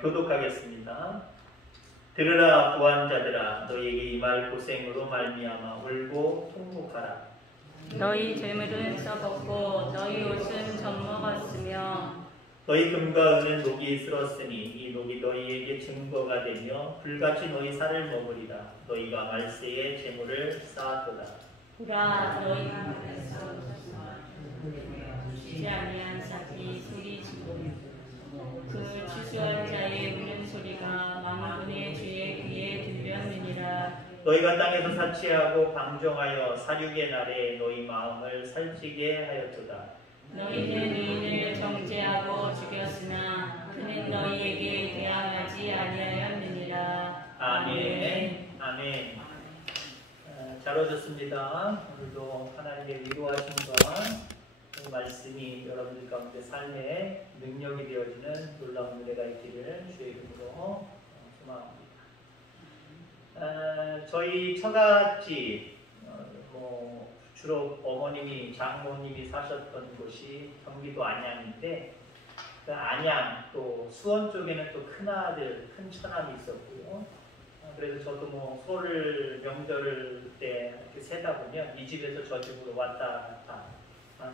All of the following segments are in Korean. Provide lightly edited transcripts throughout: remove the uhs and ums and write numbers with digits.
교독하겠습니다. 들으라 부한자들아, 너희에게 임할 고생으로 말미암아 울고 통곡하라. 너희 재물은 썩었고 너희 옷은 젖먹었으며 너희 금과 은은 녹이 슬었으니 이 녹이 너희에게 증거가 되며 불같이 너희 살을 먹으리라. 너희가 말세에 재물을 쌓았도다. 보라, 너희가 그래서 주지 아니한 삭이 소리지고 그 추수한 자의 우는 소리가 만군의 주의 귀에 들렸느니라. 너희가 땅에서 사치하고 방종하여 사륙의 날에 너희 마음을 살찌게 하였도다. 너희는 의인을 정죄하고 죽였으나 그는 너희에게 대항하지 아니하였느니라. 아멘. 아멘. 잘 오셨습니다. 오늘도 하나님의 위로하심과 그 말씀이 여러분들 가운데 삶의 능력이 되어지는 놀라운 은혜가 있기를 주의 이름으로 소망합니다. 저희 처갓집 주로 어머님이 장모님이 사셨던 곳이 경기도 안양인데 그 안양 또 수원 쪽에는 또 큰아들 큰 처남이 있었고요. 그래서 저도 설 명절 때 이렇게 세다 보면 이 집에서 저 집으로 왔다 갔다.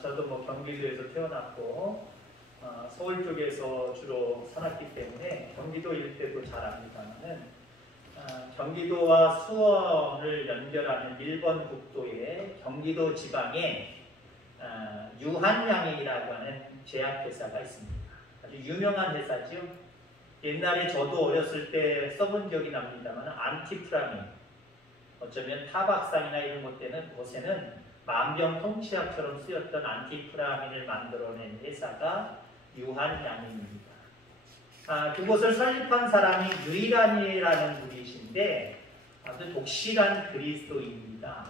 저도 경기도에서 태어났고 서울 쪽에서 주로 살았기 때문에 경기도 일대도 잘 압니다만은 경기도와 수원을 연결하는 1번 국도에 경기도 지방에 유한양행이라고 하는 제약회사가 있습니다. 아주 유명한 회사죠. 옛날에 저도 어렸을 때 써본 기억이 납니다만 안티프라민, 어쩌면 타박상이나 이런 곳에는 만병통치약처럼 쓰였던 안티프라민을 만들어낸 회사가 유한양행입니다. 그곳을 설립한 사람이 유일한이라는 분이신데 아주 독실한 그리스도인입니다.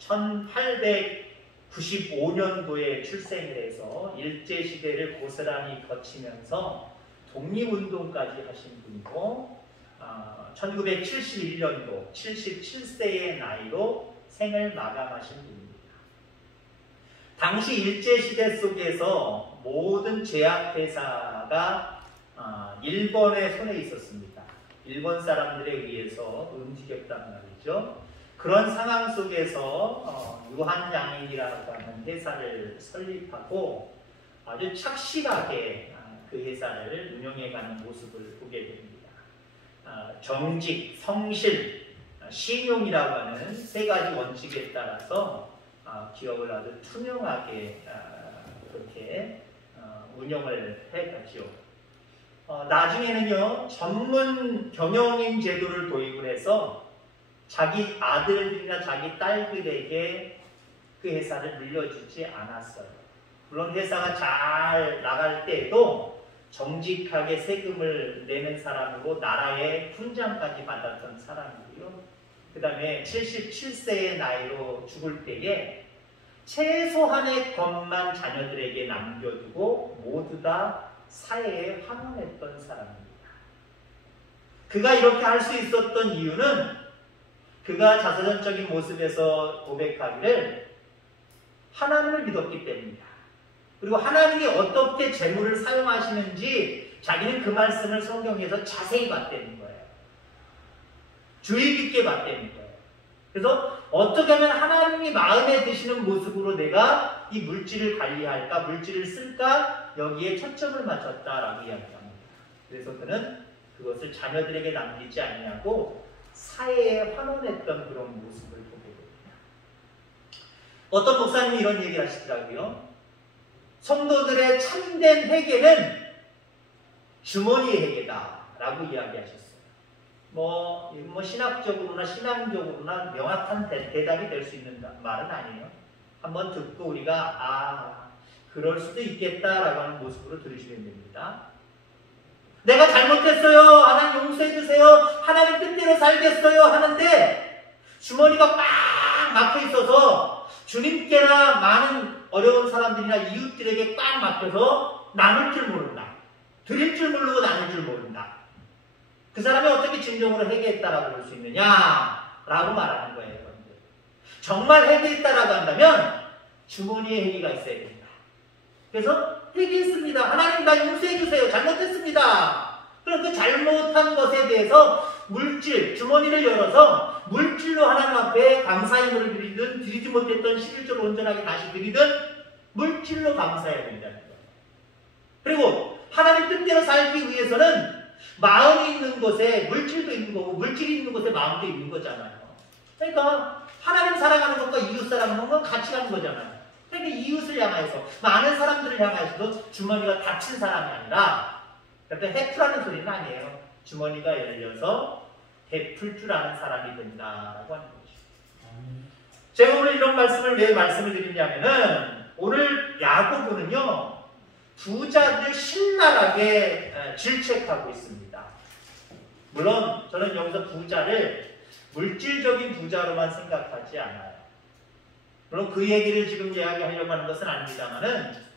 1895년도에 출생을 해서 일제시대를 고스란히 거치면서 독립운동까지 하신 분이고 1971년도 77세의 나이로 생을 마감하신 분입니다. 당시 일제시대 속에서 모든 제약회사가 일본의 손에 있었습니다. 일본 사람들에 의해서 움직였단 말이죠. 그런 상황 속에서 유한양행이라고 하는 회사를 설립하고 아주 착실하게 그 회사를 운영해가는 모습을 보게 됩니다. 정직, 성실, 신용이라고 하는 세 가지 원칙에 따라서 기업을 아주 투명하게 그렇게 운영을 해가죠. 나중에는요, 전문 경영인 제도를 도입을 해서 자기 아들들이나 자기 딸들에게 그 회사를 물려주지 않았어요. 물론 회사가 잘 나갈 때에도 정직하게 세금을 내는 사람이고 나라의 훈장까지 받았던 사람이고요. 그 다음에 77세의 나이로 죽을 때에 최소한의 것만 자녀들에게 남겨두고 모두 다 사회에 환원했던 사람입니다. 그가 이렇게 할 수 있었던 이유는 그가 자서전적인 모습에서 고백하기를 하나님을 믿었기 때문입니다. 그리고 하나님이 어떻게 재물을 사용하시는지 자기는 그 말씀을 성경에서 자세히 봤다는 거예요. 주의 깊게 봤다는 거예요. 그래서 어떻게 하면 하나님이 마음에 드시는 모습으로 내가 이 물질을 관리할까, 물질을 쓸까, 여기에 초점을 맞췄다라고 이야기합니다. 그래서 그는 그것을 자녀들에게 남기지 아니하고 사회에 환원했던 그런 모습을 보게 됩니다. 어떤 목사님이 이런 얘기를 하시더라고요. 성도들의 참된 회개는 주머니의 회개다라고 이야기하셨어요. 신학적으로나 신앙적으로나 명확한 대답이 될 수 있는 말은 아니에요. 한번 듣고 우리가 그럴 수도 있겠다라고 하는 모습으로 들으시면 됩니다. 내가 잘못했어요. 하나님 용서해주세요. 하나님 뜻대로 살겠어요. 하는데 주머니가 꽉 막혀있어서 주님께나 많은 어려운 사람들이나 이웃들에게 꽉 막혀서 나눌 줄 모른다. 드릴 줄 모르고 나눌 줄 모른다. 그 사람이 어떻게 진정으로 회개했다라고 볼 수 있느냐라고 말하는 거예요. 여러분들. 정말 회개했다라고 한다면 주머니에 회개가 있어야 됩니다. 그래서 회개했습니다. 하나님 나 용서해 주세요. 잘못했습니다. 그럼 그 잘못한 것에 대해서 물질, 주머니를 열어서 물질로 하나님 앞에 감사의 기도를 드리든 드리지 못했던 11조를 온전하게 다시 드리든 물질로 감사해야 된다는 거예요. 그리고 하나님 뜻대로 살기 위해서는 마음이 있는 곳에 물질도 있는 거고 물질이 있는 곳에 마음도 있는 거잖아요. 그러니까 하나님 사랑하는 것과 이웃 사랑하는 건 같이 가는 거잖아요. 그러니까 이웃을 향해서 많은 사람들을 향해서도 주머니가 닫힌 사람이 아니라 그러니까 해프라는 소리는 아니에요. 주머니가 열려서 베풀 줄 아는 사람이 된다라고 하는 거죠. 제가 오늘 이런 말씀을 왜 말씀을 드리냐면은 오늘 야고보는요 부자들 신랄하게 질책하고 있습니다. 물론 저는 여기서 부자를 물질적인 부자로만 생각하지 않아요. 물론 그 얘기를 지금 이야기하려고 하는 것은 아닙니다만은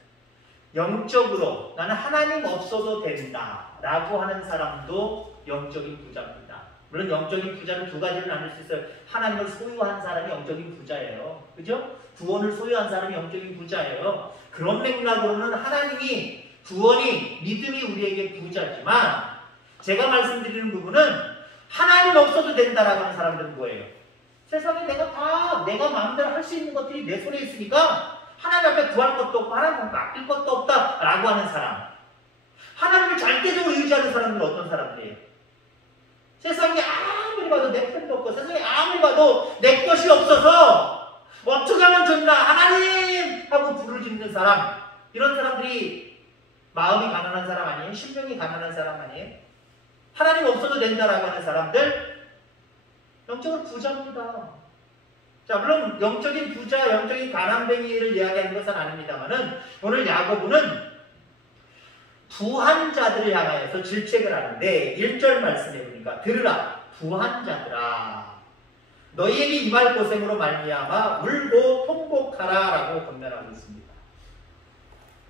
영적으로 나는 하나님 없어도 된다 라고 하는 사람도 영적인 부자입니다. 물론 영적인 부자는 두 가지를 나눌 수 있어요. 하나님을 소유한 사람이 영적인 부자예요. 그죠? 구원을 소유한 사람이 영적인 부자예요. 그런 맥락으로는 하나님이 구원이 믿음이 우리에게 부자지만 제가 말씀드리는 부분은 하나님 없어도 된다라고 하는 사람들은 뭐예요? 세상에 내가 마음대로 할 수 있는 것들이 내 손에 있으니까 하나님 앞에 구할 것도 없고 하나님 앞에 맡길 것도 없다라고 하는 사람. 하나님을 절대적으로 의지하는 사람들은 어떤 사람들이에요? 세상에 아무리 봐도 내 편도 없고 세상에 아무리 봐도 내 것이 없어서 어떻게 하면 좋나 하나님 하고 부르짖는 사람. 이런 사람들이 마음이 가난한 사람 아니에요? 심령이 가난한 사람 아니에요? 하나님 없어도 된다라고 하는 사람들 영적으로 부자입니다. 자, 물론 영적인 부자, 영적인 가난뱅이를 이야기하는 것은 아닙니다만은 오늘 야고보는 부한 자들을 향하여서 질책을 하는데 1절 말씀해 보니까 들으라 부한 자들아 너희에게 임할 고생으로 말미암아 울고 통곡하라 라고 권면하고 있습니다.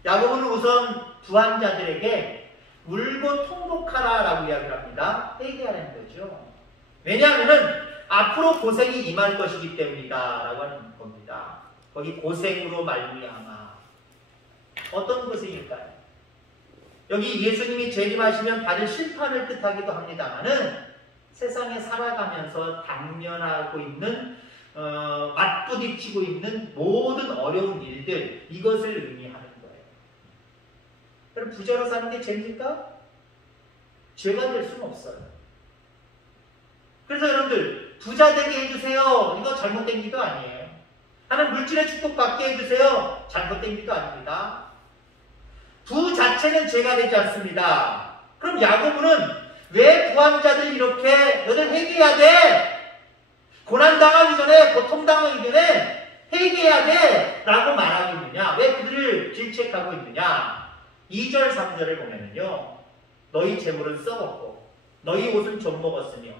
야고보는 우선 부한 자들에게 울고 통곡하라 라고 이야기를 합니다. 회개하라는 거죠. 왜냐하면 앞으로 고생이 임할 것이기 때문이다 라고 하는 겁니다. 거기 고생으로 말미암아 어떤 고생일까요? 여기 예수님이 재림하시면 받을 심판을 뜻하기도 합니다만은 세상에 살아가면서 당면하고 있는 맞부딪히고 있는 모든 어려운 일들 이것을 의미하는 거예요. 여러분 부자로 사는 게 죄입니까? 죄가 될 수는 없어요. 그래서 여러분들 부자 되게 해주세요. 이거 잘못된 기도 아니에요. 하나님 물질의 축복 받게 해주세요. 잘못된 기도 아닙니다. 부 자체는 죄가 되지 않습니다. 그럼 야고보는 왜 부한 자들 이렇게 너들 회개해야 돼? 고난당하기 전에 고통당하기 전에 회개해야 돼 라고 말하고 있느냐? 왜 그들을 질책하고 있느냐? 2절 3절을 보면은요 너희 재물은 썩었고 너희 옷은 좀먹었으며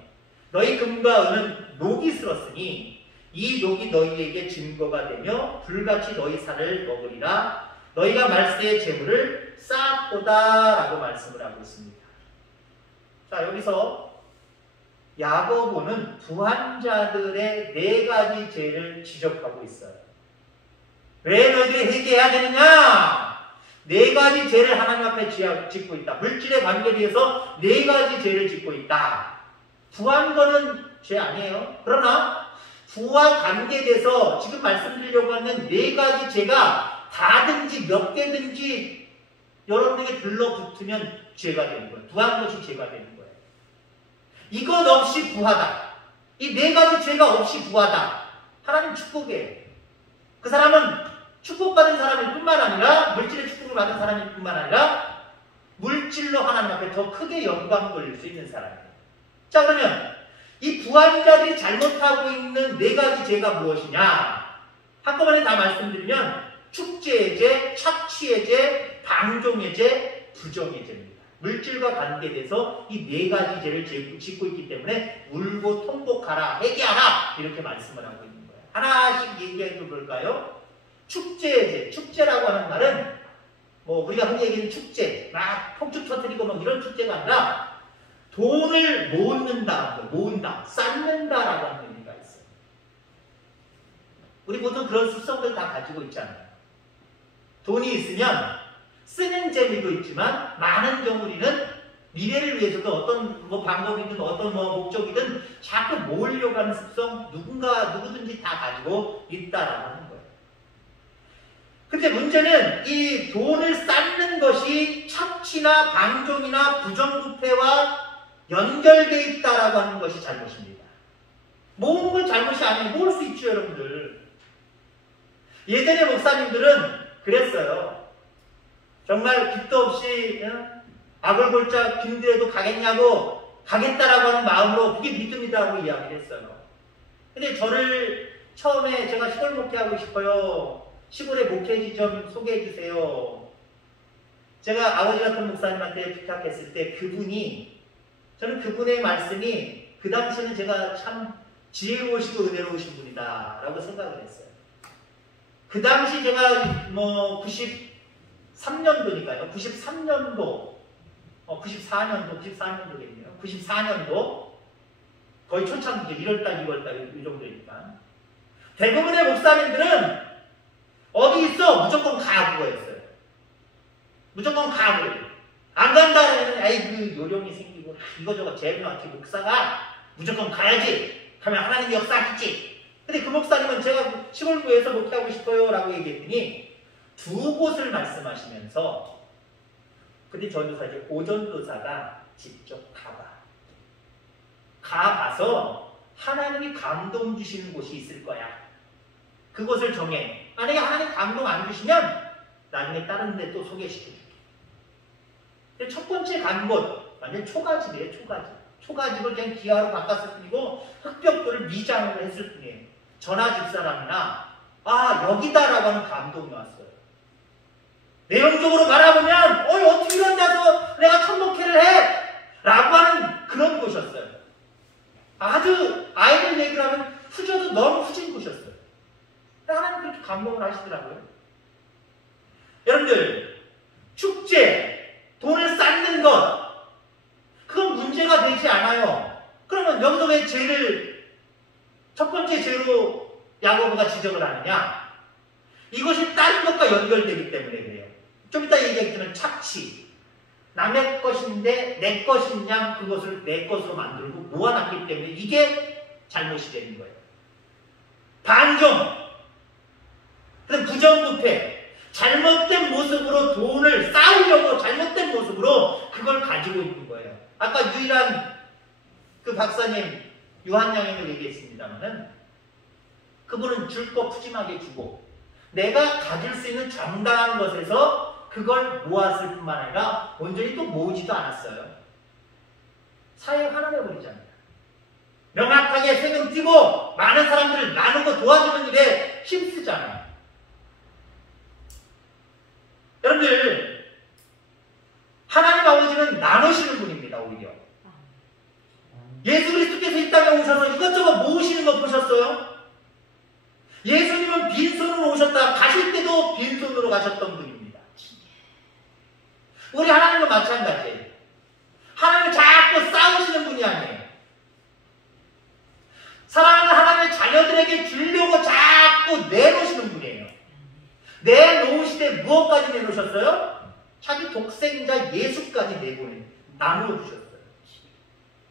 너희 금과 은은 녹이 슬었으니 이 녹이 너희에게 증거가 되며 불같이 너희 살을 먹으리라. 너희가 말세의 재물을 쌓았도다 라고 말씀을 하고 있습니다. 자, 여기서 야고보는 부한 자들의 4가지 죄를 지적하고 있어요. 왜 너희들이 회개해야 되느냐? 4가지 죄를 하나님 앞에 짓고 있다. 물질의 관계에 대해서 4가지 죄를 짓고 있다. 부한 거는 죄 아니에요. 그러나 부와 관계돼서 지금 말씀드리려고 하는 4가지 죄가 다든지 몇 개든지 여러분에게 들러붙으면 죄가 되는 거예요. 부한 것이 죄가 되는 거예요. 이것 없이 부하다. 이 4가지 죄가 없이 부하다. 하나님 축복이에요. 그 사람은 축복받은 사람일 뿐만 아니라 물질의 축복을 받은 사람일 뿐만 아니라 물질로 하나님 앞에 더 크게 영광 돌릴 수 있는 사람이에요. 자, 그러면 이 부한 자들이 잘못하고 있는 4가지 죄가 무엇이냐? 한꺼번에 다 말씀드리면 축제의 죄, 착취의 죄, 방종의 죄, 부정의 죄입니다. 물질과 관계돼서 이 4가지 죄를 짓고 있기 때문에 울고 통곡하라, 회개하라 이렇게 말씀을 하고 있는 거예요. 하나씩 얘기해 볼까요? 축제의 죄, 축제라고 하는 말은 뭐 우리가 흔히 얘기하는 축제, 막 폭죽 터뜨리고 뭐 이런 축제가 아니라 돈을 모은다, 쌓는다라고 하는 의미가 있어요. 우리 보통 그런 습성들 다 가지고 있잖아요. 돈이 있으면 쓰는 재미도 있지만 많은 경우 우리는 미래를 위해서도 어떤 방법이든 어떤 목적이든 자꾸 모으려고 하는 습성 누구든지 다 가지고 있다라고 하는 거예요. 근데 문제는 이 돈을 쌓는 것이 착취나 방종이나 부정부패와 연결되어 있다라고 하는 것이 잘못입니다. 모으는 건 잘못이 아니에요. 모을 수 있죠, 여러분들. 예전에 목사님들은 그랬어요. 정말 빚도 없이 아골골짝 빈들에도 가겠냐고 가겠다라고 하는 마음으로 그게 믿음이다고 이야기를 했어요. 근데 저를 처음에 제가 시골 목회하고 싶어요. 시골의 목회지 좀 소개해 주세요. 제가 아버지 같은 목사님한테 부탁했을 때 저는 그분의 말씀이 그 당시에는 제가 참 지혜로우시고 은혜로우신 분이다 라고 생각을 했어요. 그 당시 제가 93년도니까요. 94년도겠네요. 94년도 거의 초창기 1월달 2월달 이 정도니까 대부분의 목사님들은 어디 있어? 무조건 가 그거였어요. 무조건 가 그래요. 안 간다면 그 요령이 생기고 이거저거 재미없지. 목사가 무조건 가야지. 가면 하나님이 역사하겠지. 근데 그 목사님은 제가 시골교회에서 목회하고 싶어요 라고 얘기했더니 두 곳을 말씀하시면서 근데 전도사죠. 오전도사가 직접 가봐서 하나님이 감동 주시는 곳이 있을 거야. 그곳을 정해. 만약에 하나님 감동 안 주시면 나중에 다른 데 또 소개시켜줄게. 근데 첫 번째 간 곳 완전 초가집이에요. 초가집을 그냥 기아로 바꿨을 뿐이고 흙벽돌을 미장을 했을 뿐이에요. 전하 집사람이나 여기다라고 하는 감동이 왔어요. 내용적으로 말하면 어떻게 이런 데서 내가 천목회를 해? 라고 하는 그런 곳이었어요. 아주 아이들 얘기를 하면 후져도 너무 후진 곳이었어요. 하나님 그렇게 감동을 하시더라고요. 여러분들 축제, 돈을 쌓는 것 그건 문제가 되지 않아요. 그러면 여기서 왜 첫 번째 죄로 야고보가 지적을 하느냐? 이것이 다른 것과 연결되기 때문에 그래요. 좀 이따 얘기하겠지만 착취. 남의 것인데 내 것인 양 그것을 내 것으로 만들고 모아놨기 때문에 이게 잘못이 되는 거예요. 반종. 그다음 부정부패. 잘못된 모습으로 돈을 쌓으려고 잘못된 모습으로 그걸 가지고 있는 거예요. 아까 유일한 그 박사님 유한양행을 얘기했습니다만은 그분은 줄 거 푸짐하게 주고 내가 가질 수 있는 정당한 것에서 그걸 모았을 뿐만 아니라 온전히 또 모으지도 않았어요. 사회 환원해버리잖아요. 명확하게 세금 띄고 많은 사람들을 나누고 도와주는 일에 힘쓰잖아요. 여러분들 하나님 아버지는 나누시는 분입니다. 오히려 예수 그리스도께서 이 땅에 오셔서 이것저것 모으시는 거 보셨어요? 예수님은 빈손으로 오셨다. 가실 때도 빈손으로 가셨던 분입니다. 우리 하나님도 마찬가지예요. 하나님을 자꾸 싸우시는 분이 아니에요. 사랑하는 하나님의 자녀들에게 주려고 자꾸 내놓으시는 분이에요. 내놓으시되 무엇까지 내놓으셨어요? 자기 독생자 예수까지 나누어 주셨어요.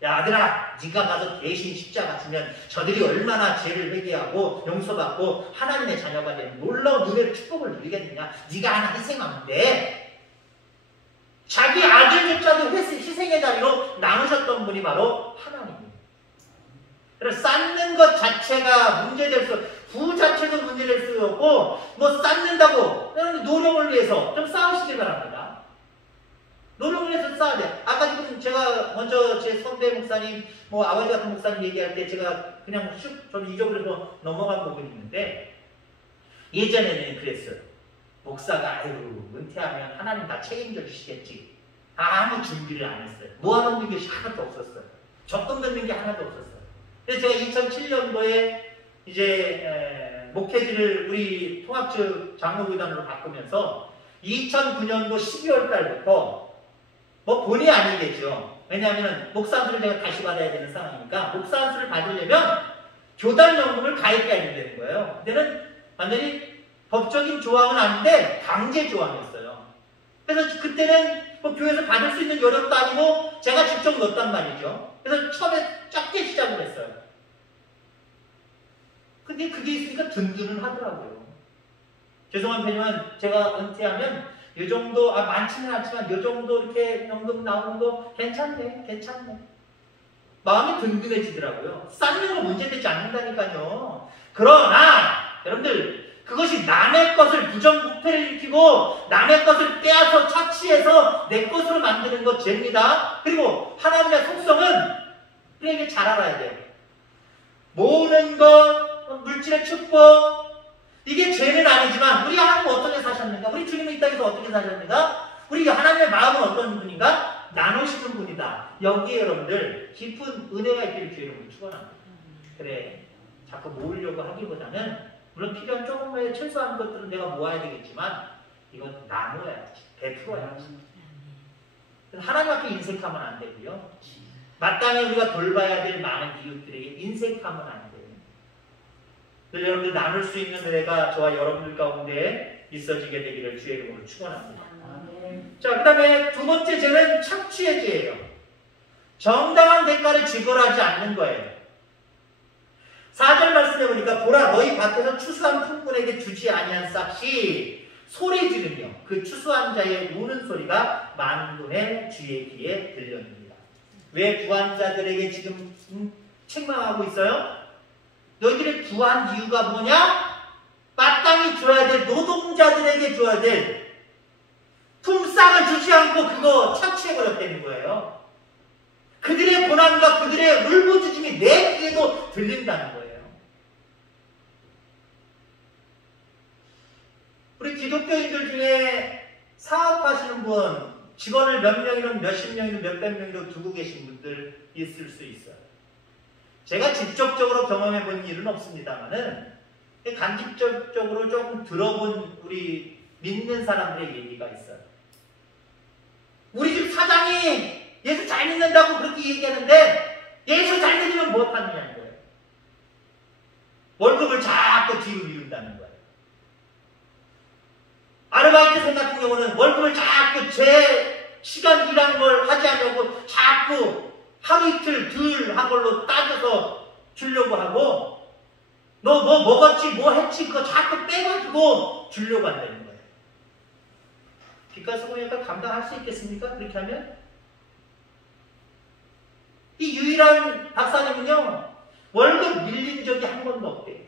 야 아들아 네가 가서 대신 십자가 지면 저들이 얼마나 죄를 회개하고 용서받고 하나님의 자녀가 되는 놀라운 은혜의 축복을 누리겠느냐. 네가 하나 희생하면 돼. 자기 아들조차도 희생의 자리로 나누셨던 분이 바로 하나님이에요. 그래서 쌓는 것 자체가 문제될 부 자체도 문제될 수 없고 쌓는다고 노력을 위해서 좀 싸우시길 바랍니다. 노력을 해서 쌓아야 돼. 아까 지금 제가 먼저 제 선배 목사님, 아버지 같은 목사님 얘기할 때 제가 그냥 저는 잊어버려서 넘어간 부분이 있는데 예전에는 그랬어요. 목사가 은퇴하면 하나님 다 책임져 주시겠지. 아무 준비를 안 했어요. 모아놓는 것이 하나도 없었어요. 적금 넣는 게 하나도 없었어요. 그래서 제가 2007년도에 이제 목회지를 우리 통합측 장로교단으로 바꾸면서 2009년도 12월 달부터 본의 아니겠죠. 왜냐하면 목사한수를 제가 다시 받아야 되는 상황이니까 목사한수를 받으려면 교단연금을 가입해야 되는 거예요. 그때는 완전히 법적인 조항은 아닌데 강제 조항이었어요. 그래서 그때는 뭐 교회에서 받을 수 있는 여력도 아니고 제가 직접 넣었단 말이죠. 그래서 처음에 작게 시작을 했어요. 근데 그게 있으니까 든든은 하더라고요. 죄송한 편이지만 제가 은퇴하면 이 정도, 많지는 않지만 이 정도 이렇게 연금 나오는 거 괜찮네. 마음이 든든해지더라고요. 쌓는 거 문제되지 않는다니까요. 그러나 여러분들 그것이 남의 것을 부정부패를 일으키고 남의 것을 빼앗아 착취해서 내 것으로 만드는 것 죄입니다. 그리고 하나님의 속성은 우리에게 잘 알아야 돼요. 모으는 것, 물질의 축복, 이게 죄는 아니지만 우리 하나님은 어떻게 사셨는가? 우리 주님은 이 땅에서 어떻게 사셨는가? 우리 하나님의 마음은 어떤 분인가? 나누시는 분이다. 여기에 여러분들 깊은 은혜가 있기를 주의 이름으로 축원합니다. 그래, 자꾸 모으려고 하기보다는 물론 필요한 조금의 최소한 것들은 내가 모아야 되겠지만 이건 나눠야지, 베풀어야지. 하나님 앞에 인색하면 안 되고요. 마땅히 우리가 돌봐야 될 많은 이웃들에게 인색하면 안 돼요. 여러분들 나눌 수 있는 은혜가 저와 여러분들 가운데 있어지게 되기를 주의 이름으로 축원합니다. 자, 그 다음에 두 번째 죄는 착취의 죄예요. 정당한 대가를 지불하지 않는 거예요. 4절 말씀해 보니까 보라 너희 밭에서 추수한 품꾼에게 주지 아니한 싹이 소리 지르며 그 추수한 자의 우는 소리가 만군의 주의 귀에 들렸습니다. 왜 구한 자들에게 지금 책망하고 있어요? 너희들이 구한 이유가 뭐냐? 마땅히 줘야 될 노동자들에게 줘야 될 품삯을 주지 않고 그거 착취해버렸다는 거예요. 그들의 고난과 그들의 울부짖음이 내 귀에도 들린다는 거예요. 우리 기독교인들 중에 사업하시는 분, 직원을 몇 명이든 몇십 명이든 몇백 명이든 두고 계신 분들 있을 수 있어요. 제가 직접적으로 경험해 본 일은 없습니다만은 간접적으로 조금 들어본 우리 믿는 사람들의 얘기가 있어요. 우리 집 사장이 예수 잘 믿는다고 그렇게 얘기하는데 예수 잘 믿으면 뭐 하느냐는 거예요. 월급을 자꾸 뒤로 미룬다는 거예요. 아르바이트생 같은 경우는 월급을 자꾸 제 시간 일한 걸 하지 않으려고 자꾸 하루 이틀 덜 한 걸로 따져서 주려고 하고 너 뭐 먹었지 뭐 했지 그거 자꾸 빼가지고 주려고 한다는 거예요. 빚과수고니까 감당할 수 있겠습니까? 그렇게 하면? 이 유일한 박사님은요 월급 밀린 적이 한 번도 없대요.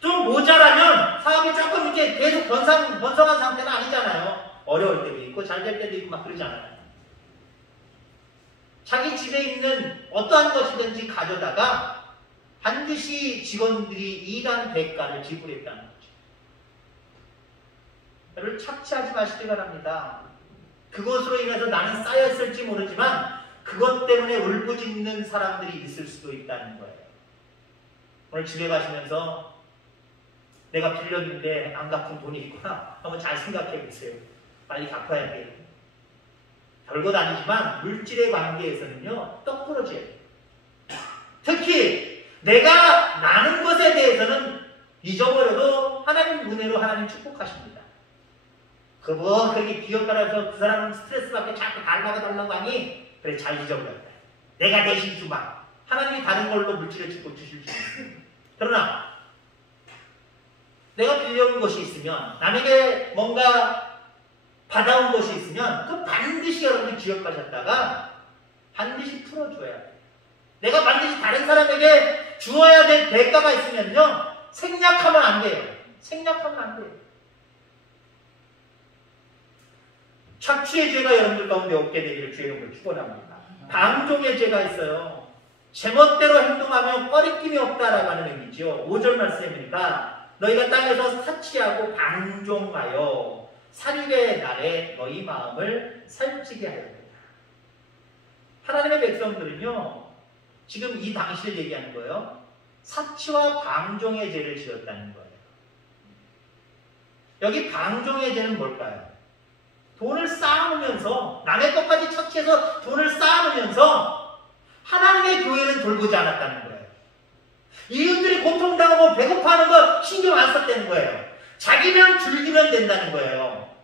좀 모자라면 사업이 조금 이렇게 계속 번성한 상태는 아니잖아요. 어려울 때도 있고 잘 될 때도 있고 막 그러잖아요. 자기 집에 있는 어떠한 것이든지 가져다가 반드시 직원들이 일한 대가를 지불했다는 거죠. 여러분 착취하지 마시기 바랍니다. 그것으로 인해서 나는 쌓였을지 모르지만 그것 때문에 울부짖는 사람들이 있을 수도 있다는 거예요. 오늘 집에 가시면서 내가 빌렸는데 안 갚은 돈이 있구나 한번 잘 생각해 보세요. 빨리 갚아야 돼요. 별것 아니지만 물질의 관계에서는요 떡 부러져요. 특히 내가 나눈 것에 대해서는 잊어버려도 하나님 은혜로 하나님 축복하십니다. 그렇게 기억하라서 그 사람은 스트레스 받게 자꾸 달라고 하니 그래 잘 잊어버렸다. 내가 대신 주마. 하나님이 다른 걸로 물질의 축복 주실 수 있습니다. 그러나 내가 빌려온 것이 있으면 남에게 뭔가 받아온 것이 있으면 그 반드시 여러분이 기억하셨다가 반드시 풀어줘야 돼요. 내가 반드시 다른 사람에게 주어야 될 대가가 있으면요 생략하면 안 돼요. 생략하면 안 돼요. 착취의 죄가 여러분들 가운데 없게 되기를 주의 이름으로 축원합니다. 방종의 죄가 있어요. 제멋대로 행동하면 꺼리낌이 없다라고 하는 의미죠. 5절 말씀입니다. 너희가 땅에서 사치하고 방종하여 살인의 날에 너희 마음을 살찌게 하였다. 하나님의 백성들은요 지금 이 당시를 얘기하는 거예요. 사치와 방종의 죄를 지었다는 거예요. 여기 방종의 죄는 뭘까요? 돈을 쌓아놓으면서 남의 것까지 착취해서 돈을 쌓아놓으면서 하나님의 교회는 돌보지 않았다는 거예요. 이웃들이 고통당하고 배고파하는 거 신경 안 썼다는 거예요. 자기만 즐기면 된다는 거예요.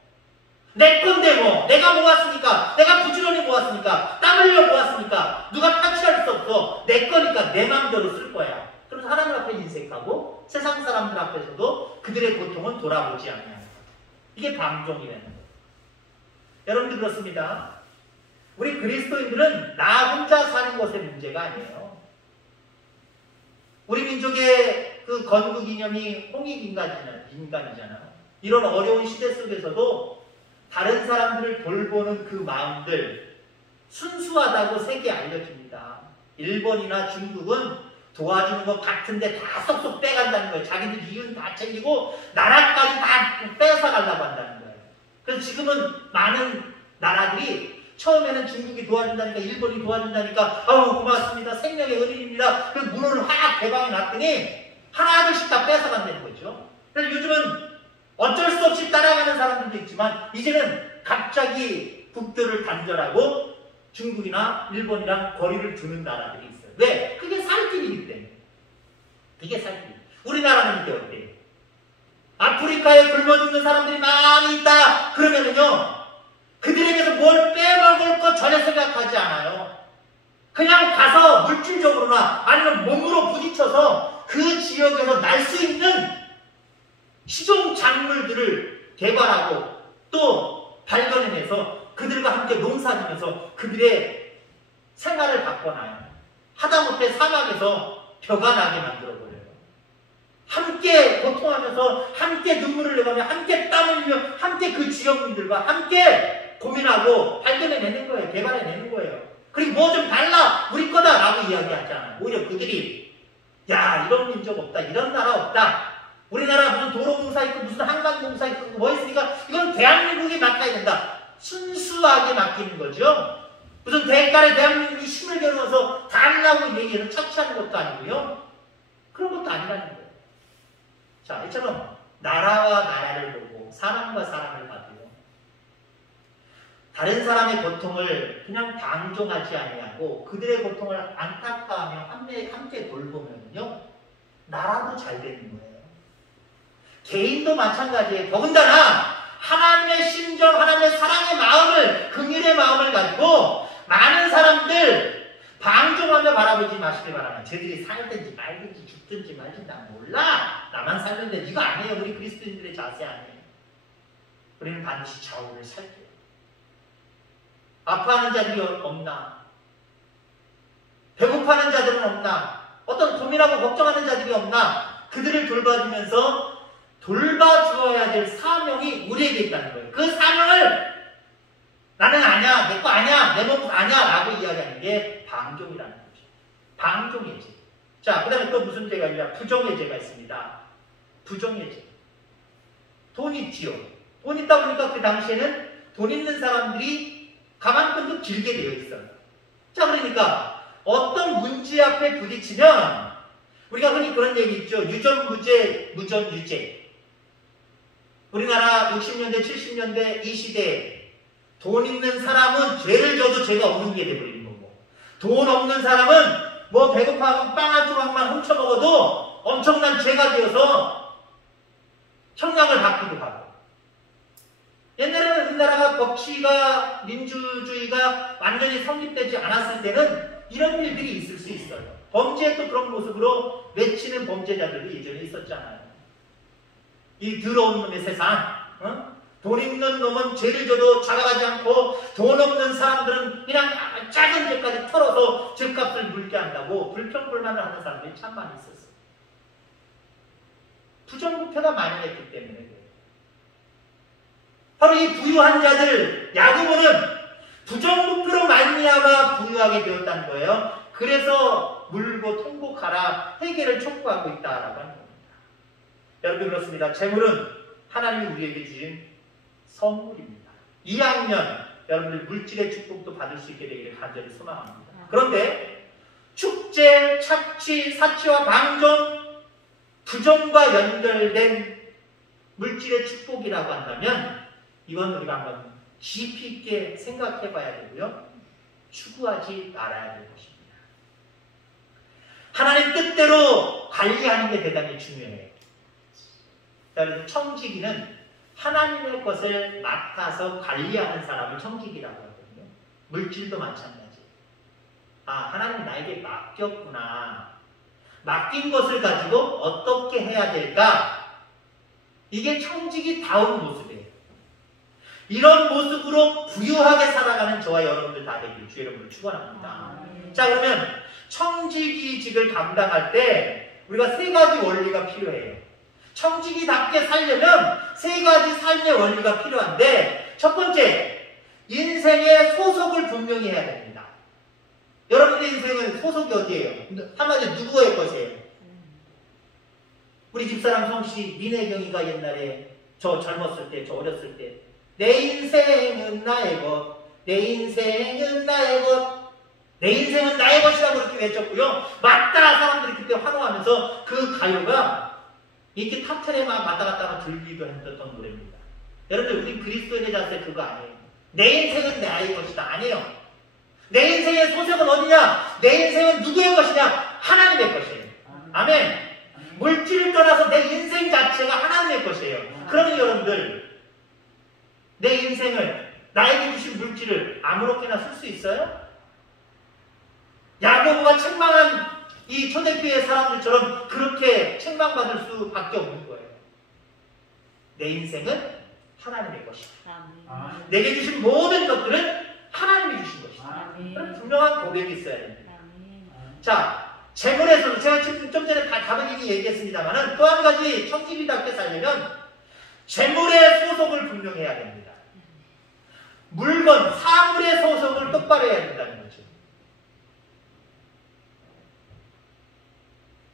내 건데 뭐 내가 모았으니까, 내가 부지런히 모았으니까, 땀 흘려 모았으니까 누가 타치할 수 없어. 내 거니까 내 마음대로 쓸 거야. 그래서 하나님 앞에 인색하고 세상 사람들 앞에서도 그들의 고통은 돌아보지 않아요. 이게 방종이라는 거예요. 여러분들 그렇습니다. 우리 그리스도인들은 나 혼자 사는 것의 문제가 아니에요. 우리 민족의 그 건국 이념이 홍익인간이잖아요. 이런 어려운 시대 속에서도 다른 사람들을 돌보는 그 마음들 순수하다고 세계에 알려집니다. 일본이나 중국은 도와주는 것 같은데 다 쏙쏙 빼간다는 거예요. 자기들 이윤 다 챙기고 나라까지 다 뺏어가려고 한다는 거예요. 그래서 지금은 많은 나라들이 처음에는 중국이 도와준다니까, 일본이 도와준다니까, 아우 고맙습니다, 생명의 은인입니다, 그 문을 확 개방해 놨더니 하나둘씩 다 뺏어간다는 거죠. 그래서 요즘은 어쩔 수 없이 따라가는 사람들도 있지만 이제는 갑자기 국교를 단절하고 중국이나 일본이랑 거리를 두는 나라들이 있어요. 왜? 그게 살길이기 때문에. 그게 살길. 우리나라는 이게 어때요? 아프리카에 굶어 죽는 사람들이 많이 있다 그러면은요, 그들에게서 뭘 빼먹을 것 전혀 생각하지 않아요. 그냥 가서 물질적으로나 아니면 몸으로 부딪혀서 그 지역에서 날 수 있는 시종 작물들을 개발하고 또 발견해내서 그들과 함께 농사지면서 그들의 생활을 바꿔놔요. 하다못해 사막에서 벼가 나게 만들어버려요. 함께 고통하면서 함께 눈물을 내가며 함께 땀을 흘리며 함께 그 지역민들과 함께 고민하고 발견해내는 거예요. 개발해내는 거예요. 그리고 뭐 좀 달라, 우리 거다 라고 이야기하지 않아요. 오히려 그들이 야, 이런 민족 없다, 이런 나라 없다, 우리나라 무슨 도로공사 있고 무슨 한강공사 있고 뭐 있으니까 이건 대한민국이 맡아야 된다. 순수하게 맡기는 거죠. 무슨 대가에 대한민국이 힘을 겨누어서 달라고 얘기해서 착취하는 것도 아니고요. 그런 것도 아니라는 거예요. 자, 이처럼 나라와 나라를 보고 사람과 사람을 봐도요, 다른 사람의 고통을 그냥 방종하지 아니하고 그들의 고통을 안타까워하며 함께 돌보면요, 나라도 잘 되는 거예요. 개인도 마찬가지예요. 더군다나 하나님의 심정, 하나님의 사랑의 마음을, 긍휼의 마음을 가지고 많은 사람들 방종하며 바라보지 마시길 바랍니다. 쟤들이 살든지 말든지 죽든지 말든지 난 몰라. 나만 살면 돼. 이거 아니에요. 우리 그리스도인들의 자세 아니에요. 우리는 반드시 좌우를 살게요. 아파하는 자들이 없나? 배고파하는 자들은 없나? 어떤 고민하고 걱정하는 자들이 없나? 그들을 돌봐주면서 돌봐주어야 될 사명이 우리에게 있다는 거예요. 그 사명을 나는 아니야, 내 거 아니야, 내 몸 아니야 라고 이야기하는 게 방종이라는 거죠. 방종의 죄. 자, 그 다음에 또 무슨 죄가 있냐? 부정의 죄가 있습니다. 부정의 죄. 돈 있지요. 돈 있다 보니까 그 당시에는 돈 있는 사람들이 가방끈도 길게 되어 있어요. 자, 그러니까 어떤 문제 앞에 부딪히면 우리가 흔히 그런 얘기 있죠. 유전무죄, 무전유죄. 우리나라 60년대, 70년대 이 시대에 돈 있는 사람은 죄를 져도 죄가 없는 게 돼버리는 거고, 돈 없는 사람은 뭐 배고파하고 빵 한 조각만 훔쳐먹어도 엄청난 죄가 되어서 형량을 받기도 하고. 옛날에는 우리나라가 법치가, 민주주의가 완전히 성립되지 않았을 때는 이런 일들이 있을 수 있어요. 범죄의 또 그런 모습으로 외치는 범죄자들도 예전에 있었잖아요. 이 더러운 놈의 세상, 돈 있는 놈은 죄를 져도 잡아가지 않고 돈 없는 사람들은 그냥 작은 죄까지 털어서 죄값을 물게 한다고 불평불만을 하는 사람들이 참 많이 있었어요. 부정부패가 만연했기 때문에 그래요. 바로 이 부유한 자들, 야고보는 부정부패로 말미암아 부유하게 되었다는 거예요. 그래서 물고 통곡하라, 회개를 촉구하고 있다라고 하는 겁니다. 여러분 그렇습니다. 재물은 하나님이 우리에게 주신 선물입니다. 2학년 여러분들 물질의 축복도 받을 수 있게 되기를 간절히 소망합니다. 그런데 축제, 착취, 사치와 방종, 부정과 연결된 물질의 축복이라고 한다면 이건 우리가 한번 깊이 있게 생각해 봐야 되고요. 추구하지 말아야 될 것입니다. 하나님 뜻대로 관리하는 게 대단히 중요해요. 그래서 청지기는 하나님의 것을 맡아서 관리하는 사람을 청직이라고 하거든요. 물질도 마찬가지. 아, 하나님 나에게 맡겼구나. 맡긴 것을 가지고 어떻게 해야 될까? 이게 청지기다운 모습이에요. 이런 모습으로 부유하게 살아가는 저와 여러분들 다 되길 주의 이름으로 축원합니다. 자, 그러면 청지기직을 감당할 때 우리가 세 가지 원리가 필요해요. 청지기답게 살려면 세 가지 삶의 원리가 필요한데, 첫 번째, 인생의 소속을 분명히 해야 됩니다. 여러분의 인생은 소속이 어디예요? 한마디로 누구의 것이에요? 우리 집사람 성씨 민혜경이가 옛날에 저 젊었을 때, 저 어렸을 때 내 인생은 나의 것, 내 인생은 나의 것, 내 인생은 나의 것이라고 그렇게 외쳤고요. 맞다! 사람들이 그때 환호하면서 그 가요가 이렇게 탑10에 막 왔다 갔다 들리기도 했던 노래입니다. 여러분들, 우리 그리스도인의 자세 그거 아니에요. 내 인생은 나의 것이다. 아니에요. 내 인생의 소속은 어디냐? 내 인생은 누구의 것이냐? 하나님의 것이에요. 아멘. 물질을 떠나서 내 인생 자체가 하나님의 것이에요. 그러면 여러분들, 내 인생을, 나에게 주신 물질을 아무렇게나 쓸 수 있어요? 야고보가 책망한 이 초대교회 사람들처럼 그렇게 책망받을 수밖에 없는 거예요. 내 인생은 하나님의 것이다. 내게 주신 모든 것들은 하나님이 주신 것이다. 그런 분명한 고백이 있어야 됩니다. 자, 재물에서도 제가 지금 좀 전에 답을 이미 얘기했습니다만 또 한 가지 청지기답게 살려면 재물의 소속을 분명해야 됩니다. 물건, 사물의 소속을 똑바로 해야 된다는 거죠.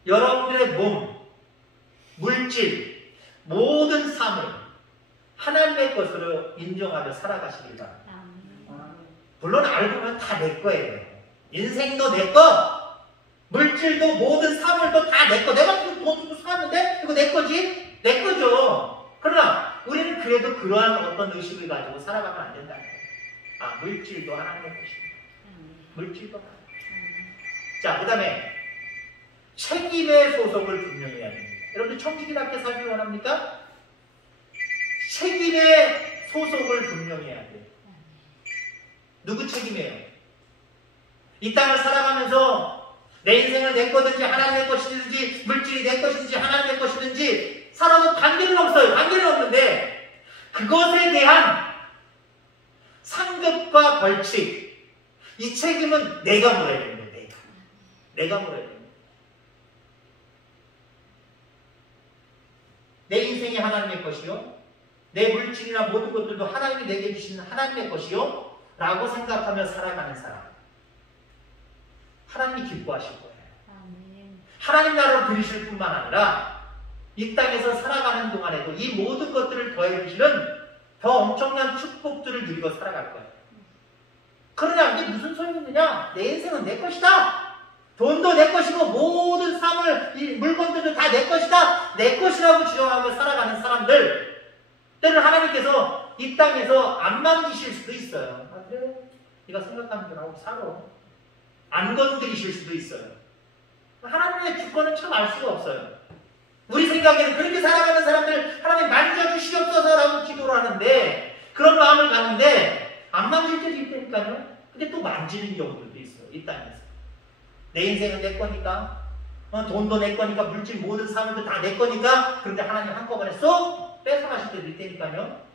여러분들의 몸, 물질, 모든 사물 하나님의 것으로 인정하며 살아가시길 바랍니다. 물론 알고 보면 다 내 거예요. 인생도 내 거, 물질도 모든 사물도 다 내 거. 내가 돈 주고 사왔는데 이거 내 거지? 내 거죠. 그러나 우리는 그래도 그러한 어떤 의식을 가지고 살아가면 안 된다는 거예요. 아, 물질도 하나님의 것입니다. 물질도 하나님의 것입니다. 자, 그 다음에 책임의 소속을 분명히 해야 됩니다. 여러분들 청지기답게 살기 원합니까? 책임의 소속을 분명히 해야 돼요. 누구 책임이에요? 이 땅을 살아가면서 내 인생을 내 거든지 하나님의 것이든지 물질이 내 것이든지 하나님의 것이든지 살아도 관계는 없어요. 관계는 없는데 그것에 대한 상급과 벌칙, 이 책임은 내가 물어야 됩니다. 내가 물어야 됩니다. 내 인생이 하나님의 것이요, 내 물질이나 모든 것들도 하나님이 내게 주시는 하나님의 것이요 라고 생각하며 살아가는 사람, 하나님이 기뻐하실 거예요. 하나님 나라로 들이실 뿐만 아니라 이 땅에서 살아가는 동안에도 이 모든 것들을 더해주시는 더 엄청난 축복들을 누리고 살아갈 거예요. 그러나 이게 무슨 소용이냐? 내 인생은 내 것이다. 돈도 내 것이고 모든 사물, 이 물건들도 다 내 것이다. 내 것이라고 주장하고 살아가는 사람들, 때는 하나님께서 이 땅에서 안 만지실 수도 있어요. 아, 그래? 네가 생각하는 대로 하고 살아. 안 건드리실 수도 있어요. 하나님의 주권은 참 알 수가 없어요. 우리 생각에는 그렇게 살아가는 사람들 하나님 만져주시옵소서라고 기도를 하는데, 그런 마음을 갖는데 안 만질 때도 있다니까요. 근데 또 만지는 경우들도 있어요. 이 땅에서. 내 인생은 내 거니까, 돈도 내 거니까, 물질 모든 사물도 다 내 거니까, 그런데 하나님 한꺼번에 쏙 뺏어가실 때도 있다니까요.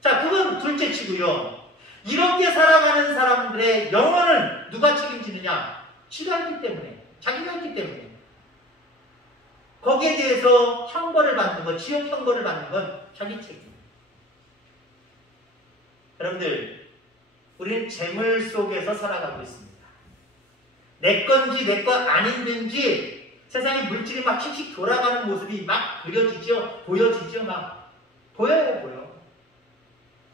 자, 그건 둘째 치고요. 이렇게 살아가는 사람들의 영혼을 누가 책임지느냐? 지가 있기 때문에, 자기가 있기 때문에. 거기에 대해서 형벌을 받는 것, 지옥 형벌을 받는 건 자기 책임. 여러분들, 우리는 재물 속에서 살아가고 있습니다. 내 건지 내 거 아닌지 세상에 물질이 막 씩씩 돌아가는 모습이 막 그려지죠? 보여지죠? 막 보여요, 보여.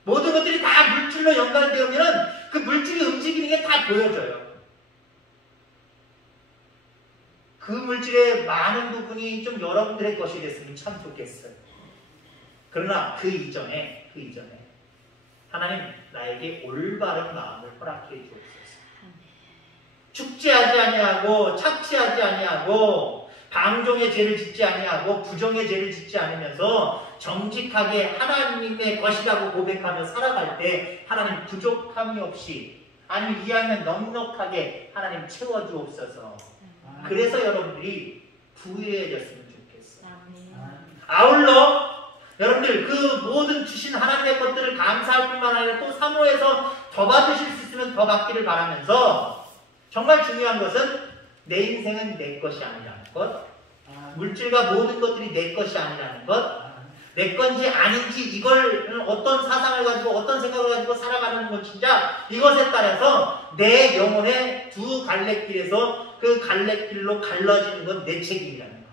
모든 것들이 다 물질로 연관되면 그 물질이 움직이는 게 다 보여져요. 그 물질의 많은 부분이 좀 여러분들의 것이 됐으면 참 좋겠어요. 그러나 그 이전에 하나님 나에게 올바른 마음을 허락해 주옵소서. 축제하지 아니하고 착취하지 아니하고 방종의 죄를 짓지 아니하고 부정의 죄를 짓지 않으면서 정직하게 하나님의 것이라고 고백하며 살아갈 때 하나님 부족함이 없이 아니 이하면 넉넉하게 하나님 채워주옵소서. 그래서 여러분들이 부유해졌으면 좋겠어. 아울러 여러분들 그 모든 주신 하나님의 것들을 감사할 뿐만 아니라 또 사모해서 더 받으실 수 있으면 더 받기를 바라면서 정말 중요한 것은 내 인생은 내 것이 아니라는 것, 물질과 모든 것들이 내 것이 아니라는 것, 내 건지 아닌지 이걸 어떤 사상을 가지고 어떤 생각을 가지고 살아가는 것인가 이것에 따라서 내 영혼의 두 갈래길에서 그 갈래길로 갈라지는 건 내 책임이라는 거.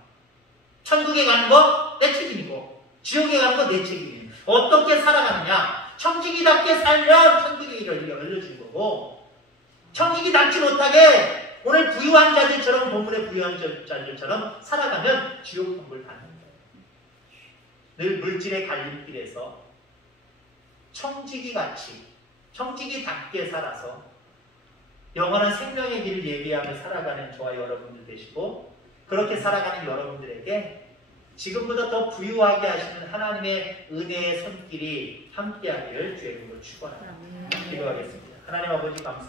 천국에 가는 거 내 책임이고 지옥에 가는 거 내 책임이에요. 어떻게 살아가느냐. 청지기답게 살면 천국이 열려진 거고 청지기답지 못하게 오늘 부유한 자들처럼 본문의 부유한 자들처럼 살아가면 지옥 선고를 받는 거예요. 늘 물질의 갈림길에서 청지기같이 청지기답게 살아서 영원한 생명의 길을 예비하며 살아가는 저와 여러분들 되시고 그렇게 살아가는 여러분들에게 지금보다 더 부유하게 하시는 하나님의 은혜의 손길이 함께하기를 주의 이름으로 축원합니다. 기도하겠습니다. 하나님 아버지 감사합니다.